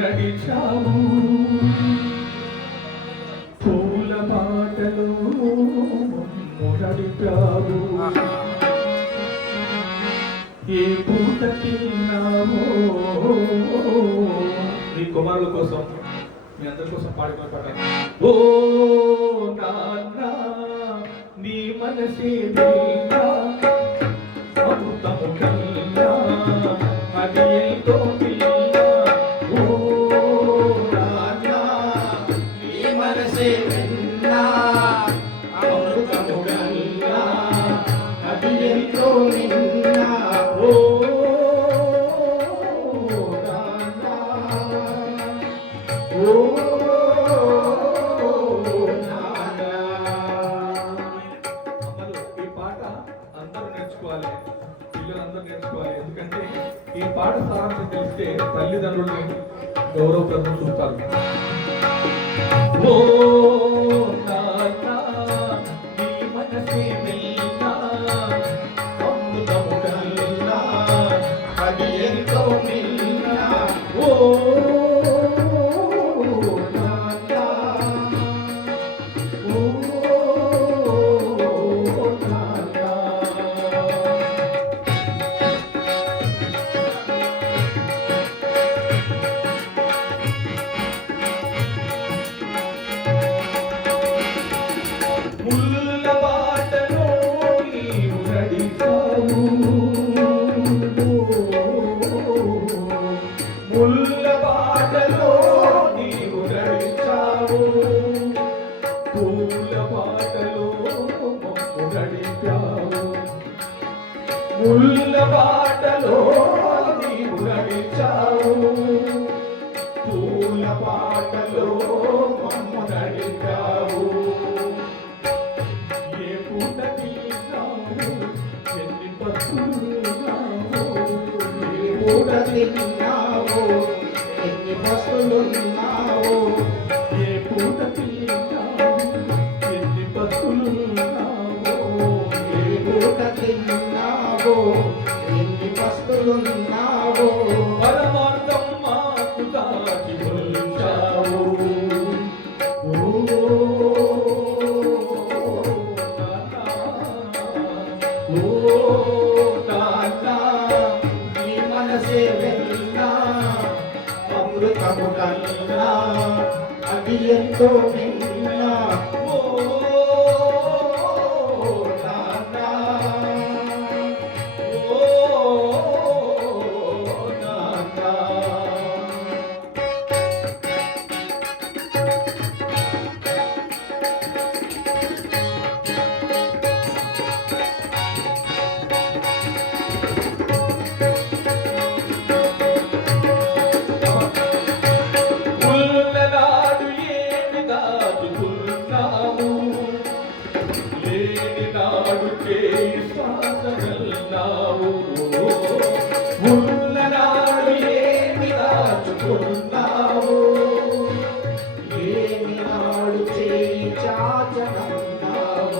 నడిచావు పూల పాటలు నడిపావు ఏ పూట తిన్నావో నీ కుమారుల కోసం మీ అందరి కోసం పాడుకున్న పాట ఓ నాన్న నీ మనసే అమృతము కన్నా అది ఎంతో పిల్ల ఓ నాన్న నీ మనసే విన్నా అమృతము కన్నా అది ఎంతో నిన్నా ఓ పిల్లలందరూ నేర్చుకోవాలి. ఎందుకంటే ఈ పాట సారాంశం తెలిస్తే తల్లిదండ్రుల్ని గౌరవప్రదం చూస్తారు. ఓ నాన్న నీ మనసే మిన్నా అమృతము కన్నా అది ఎంతో మిన్నా ఓ ముల్ల బాటలో నీవు నడిచావు ముల్ల బాటలో నీవు నడిచావు పూల బాటలో మమ్ము నడిచావు ముల్ల బాటలో నీవు నడిచావు పూల బాటలో మమ్ము నడిచావు తిన్నావో ఎన్ని బస్సులున్నావో ఏ పూట తిన్నావు ఎన్ని బస్సులున్నావో ఏ పూట తిన్నావో ఎన్ని బస్సులున్నావో పరమార్థం మాకు దాటి వచ్చావు అమృతము కన్నా అది ఎంతో మిన్నా ఓ నాన్న ఓ నాన్న ఉన్ననాడు ఏమి దాచుకున్నావు ఏమి నాడు చేయి చాచనన్నావు ఉన్ననాడు ఏమి దాచుకున్నావు లేనినాడు చేయి చాచనన్నావు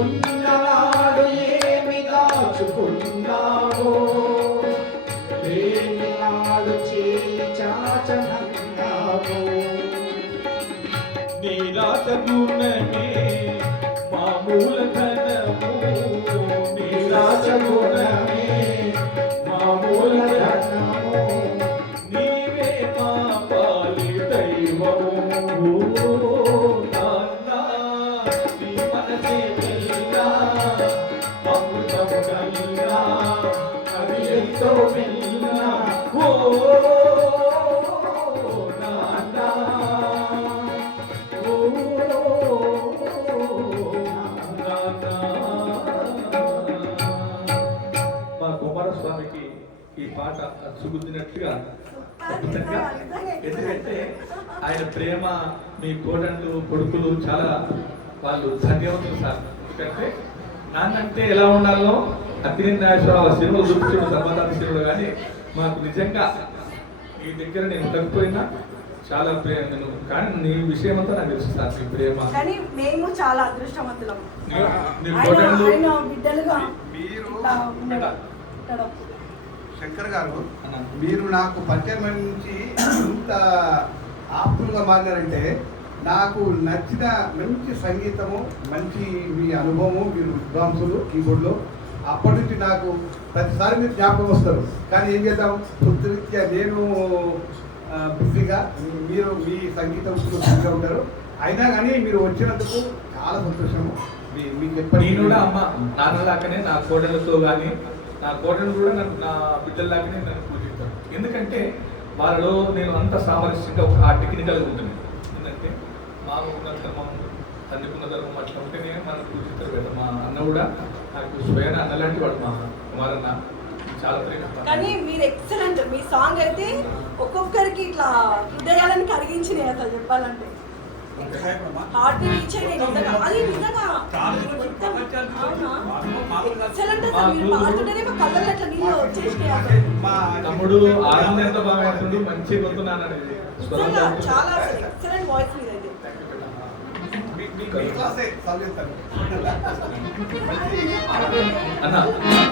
ఉన్ననాడు ఏమి దాచుకున్నావు లేనినాడు చేయి చాచనన్నావు నీ రాత గుణమే మామూల ధనము నీ రాత గుణమే మామూల ధనము నీవే మా పాలి దైవము నాన్న నీ మనసే మిన్నా అమృతము కన్నా అది ఎంతో మిన్నా ఓ నాన్న ఓ నాన్న. మా కుమారస్వామికి ఈ పాట అచ్చుగుద్దినట్టుగా అద్భుతంగా, ఎందుకంటే ఆయన ప్రేమ మీ కోడళ్ళు కొడుకులు చాలా వాళ్ళు ధన్యవంతులు సార్. ఎందుకంటే నాన్నంటే ఎలా ఉండాలో అక్కినేని నాగేశ్వరరావు సినిమాలు చూపించడం తర్వాత సినిమాలు కానీ మాకు నిజంగా ఈ దగ్గర నేను ఉండకపోయినా చాలా ప్రేమ నేను కానీ నీ విషయం అంతా నాకు తెలుసు సార్ నీ ప్రేమ కానీ మేము చాలా అదృష్టవంతులం. నీ ఆయన కోడళ్ళు ఆయన బిడ్డలుగా మీరు ఇట్లా ఉండడం. శంకర్ గారు అన్న. మీరు నాకు పరిచయం నుంచి ఇంత ఆప్తులుగా మారినారంటే నాకు నచ్చిన మంచి సంగీతము మంచి మీ అనుభవము మీరు విద్వాంసులు కీబోర్డ్లో అప్పటి నుంచి నాకు ప్రతిసారి మీరు జ్ఞాపకం వస్తారు. కానీ ఏం చేద్దాం వృత్తిరీత్యా నేను బిజీగా మీరు మీ సంగీతం బిజీగా ఉంటారు. అయినా కానీ మీరు వచ్చినందుకు చాలా సంతోషము. మీకు ఎప్పటికీ నేను కూడా అమ్మ నాన్నలాగానే నా కోడళ్ళతో కానీ నా కోడలు కూడా నన్ను నా బిడ్డల్లాగానే నన్ను పూజిస్తారు. ఎందుకంటే వాళ్ళలో నేను అంత సామరస్యంగా ఒక టెక్నికల్గా ఉంటుంది. ఎందుకంటే మామూలున్న ధర్మం తండ్రికున్న ధర్మం అట్లా ఉంటేనే మనం పూజిస్తారు కదా. మా అన్న కూడా నాకు స్వయాన అన్నలాంటి వాడు మా కుమారన్న చాలా ప్రేమ. కానీ మీరు ఎక్సలెంట్. మీ సాంగ్ అయితే ఒక్కొక్కరికి ఇట్లా హృదయాలను కరిగించినాయి అసలు చెప్పాలంటే. హార్ట్ రీచ్ అయినాయి నిజంగా. అది నిజంగా ఎక్సలెంట్ అసలు. మీరు పాడుతుంటేనే మా కళ్ళల్లో అట్లా నీళ్ళు వచ్చేసినాయి అసలు. తమ్ముడు తమ్ముడు ఆనందం ఎంత బాగా అవుతుంది మంచి గొంతున్నాను అనేది నిజంగా చాలా అసలు ఎక్సలెంట్ వాయిస్ మీద అయితే. మీ క్లాసే చదివిస్తాను అన్న